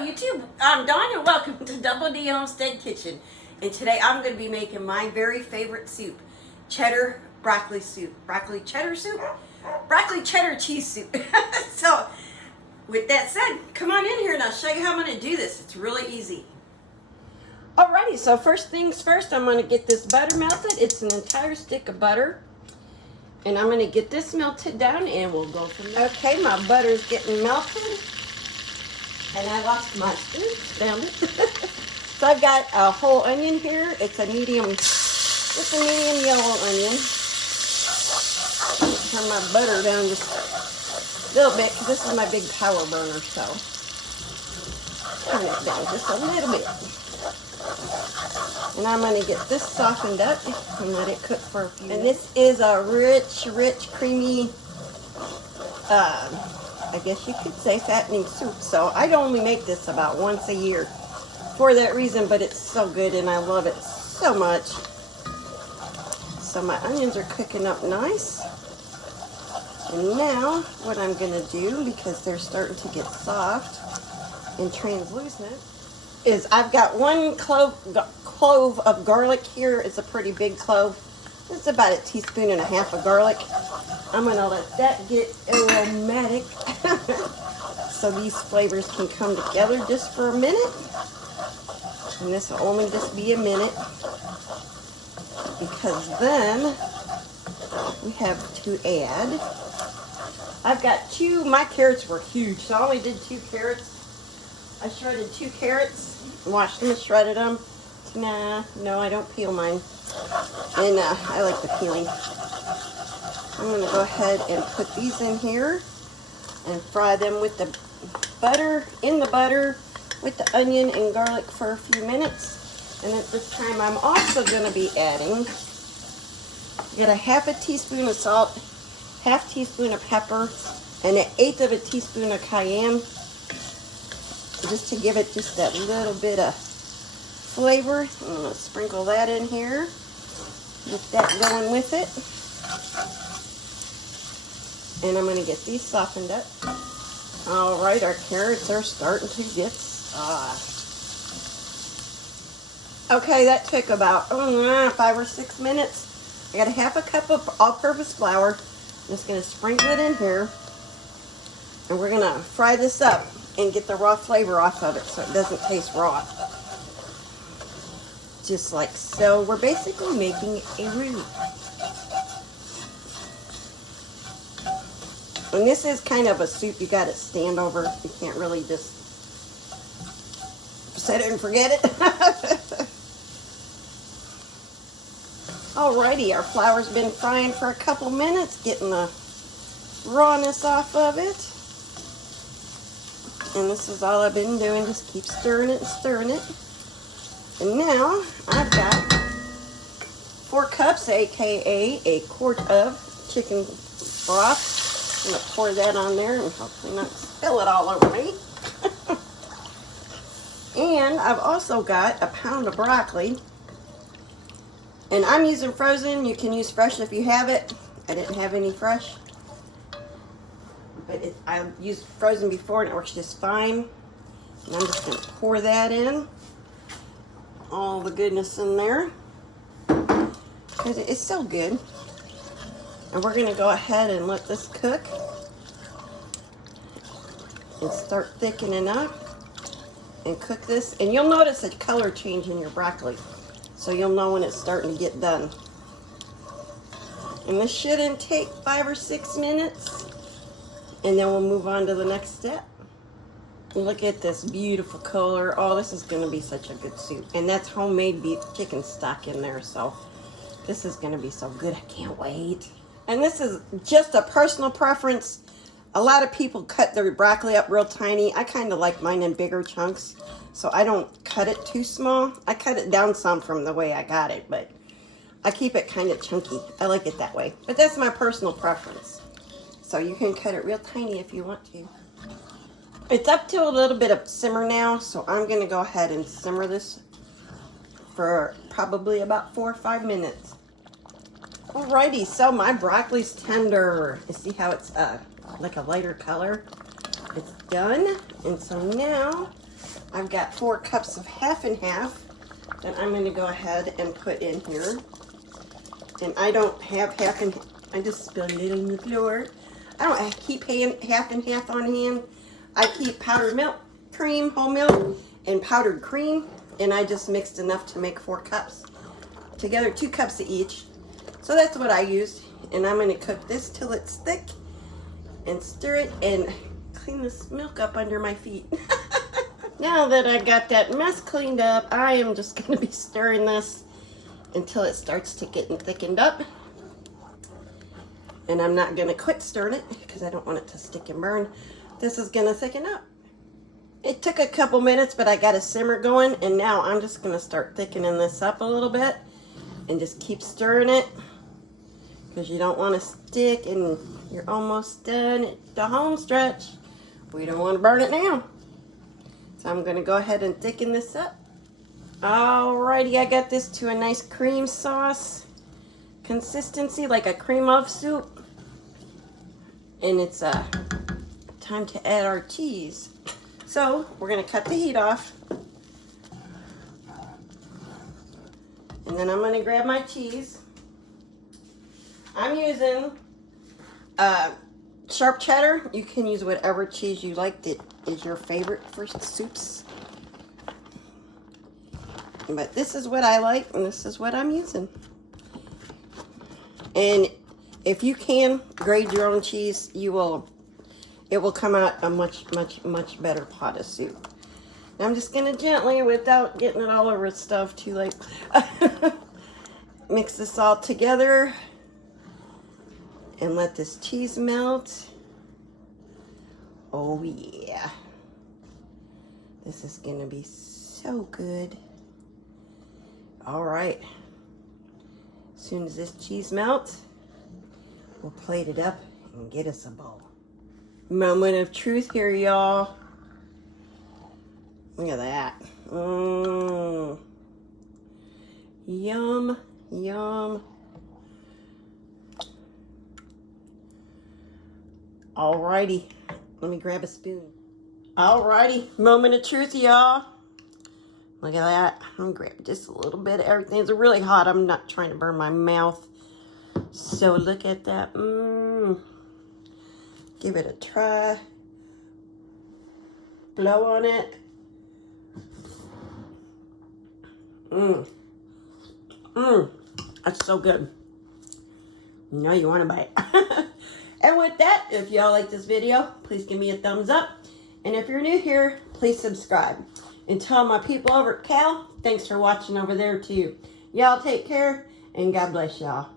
YouTube, I'm Dawn and welcome to Double D Homestead Kitchen. And today I'm going to be making my very favorite soup, cheddar broccoli soup. Broccoli cheddar soup? Broccoli cheddar cheese soup. So, with that said, come on in here and I'll show you how I'm going to do this. It's really easy. Alrighty, so first things first, I'm going to get this butter melted. It's an entire stick of butter. And I'm going to get this melted down and we'll go from there. Okay, my butter's getting melted. And I lost my spoon, found it. So I've got a whole onion here. It's a medium yellow onion. Turn my butter down just a little bit because this is my big power burner, so turn it down just a little bit. And I'm going to get this softened up and let it cook for a few minutes. And this is a rich, creamy, I guess you could say fattening soup. So I only make this about once a year for that reason, but it's so good and I love it so much. So my onions are cooking up nice. And now what I'm going to do, because they're starting to get soft and translucent, is I've got one clove of garlic here. It's a pretty big clove. It's about 1.5 teaspoons of garlic. I'm going to let that get aromatic so these flavors can come together just for a minute. And this will only just be a minute because then we have to add, I've got my carrots were huge, so I only did 2 carrots. I shredded 2 carrots, washed them and shredded them. No, I don't peel mine. And I like the peeling. I'm going to go ahead and put these in here and fry them with the butter, with the onion and garlic for a few minutes. And at this time I'm also going to be adding, get a 1/2 teaspoon of salt, 1/2 teaspoon of pepper, and 1/8 teaspoon of cayenne, just to give it just that little bit of flavor. I'm going to sprinkle that in here, get that going with it. And I'm going to get these softened up. All right, our carrots are starting to get soft. Okay, that took about 5 or 6 minutes. I got a 1/2 cup of all-purpose flour. I'm just going to sprinkle it in here. And we're going to fry this up and get the raw flavor off of it so it doesn't taste raw. Just like so. We're basically making a roux. And this is kind of a soup you got to stand over. You can't really just set it and forget it. Alrighty, our flour's been frying for a couple minutes, getting the rawness off of it. And this is all I've been doing, just keep stirring it and stirring it. And now I've got 4 cups, aka 1/4 of chicken broth. I'm going to pour that on there and hopefully not spill it all over me. And I've also got a pound of broccoli. And I'm using frozen. You can use fresh if you have it. I didn't have any fresh. But I used frozen before and it works just fine. And I'm just going to pour that in. All the goodness in there. Because it's so good. And we're going to go ahead and let this cook and start thickening up and cook this. And you'll notice a color change in your broccoli, so you'll know when it's starting to get done. And this shouldn't take 5 or 6 minutes, and then we'll move on to the next step. Look at this beautiful color. Oh, this is going to be such a good soup. And that's homemade beef chicken stock in there, so this is going to be so good. I can't wait. And this is just a personal preference. A lot of people cut their broccoli up real tiny. I kind of like mine in bigger chunks, so I don't cut it too small. I cut it down some from the way I got it, but I keep it kind of chunky. I like it that way. But that's my personal preference. So you can cut it real tiny if you want to. It's up to a little bit of simmer now, so I'm going to go ahead and simmer this for probably about 4 or 5 minutes. Alrighty, so my broccoli's tender. You see how it's like a lighter color? It's done. And so now I've got 4 cups of half and half that I'm going to go ahead and put in here. And I don't have half and half. I just spilled it on the floor. I don't keep half and half on hand. I keep powdered milk, cream, whole milk, and powdered cream. And I just mixed enough to make 4 cups. Together, 2 cups of each. So that's what I used. And I'm going to cook this till it's thick and stir it and clean this milk up under my feet. Now that I got that mess cleaned up, I am just going to be stirring this until it starts to get thickened up. And I'm not going to quit stirring it because I don't want it to stick and burn. This is going to thicken up. It took a couple minutes, but I got a simmer going, and now I'm just going to start thickening this up a little bit and just keep stirring it because you don't want to stick, and you're almost done at the home stretch. We don't want to burn it now. So I'm going to go ahead and thicken this up. Alrighty, I got this to a nice cream sauce consistency, like a cream of soup. And it's time to add our cheese. So we're going to cut the heat off. And then I'm going to grab my cheese. I'm using sharp cheddar. You can use whatever cheese you like that is your favorite for soups. But this is what I like, and this is what I'm using. And if you can grate your own cheese, it will come out a much better pot of soup. Now I'm just gonna gently, without getting it all over stuff too late, mix this all together and let this cheese melt. Oh yeah. This is gonna be so good. All right. As soon as this cheese melts, we'll plate it up and get us a bowl. Moment of truth here, y'all. Look at that. Yum, yum. Alrighty, let me grab a spoon. Alrighty, moment of truth, y'all. Look at that. I'm gonna grab just a little bit of everything. It's really hot. I'm not trying to burn my mouth. So look at that. Give it a try. Blow on it. That's so good. Now you want to bite. And with that, if y'all like this video, please give me a thumbs up. And if you're new here, please subscribe. And tell my people over at Cal, thanks for watching over there too. Y'all take care, and God bless y'all.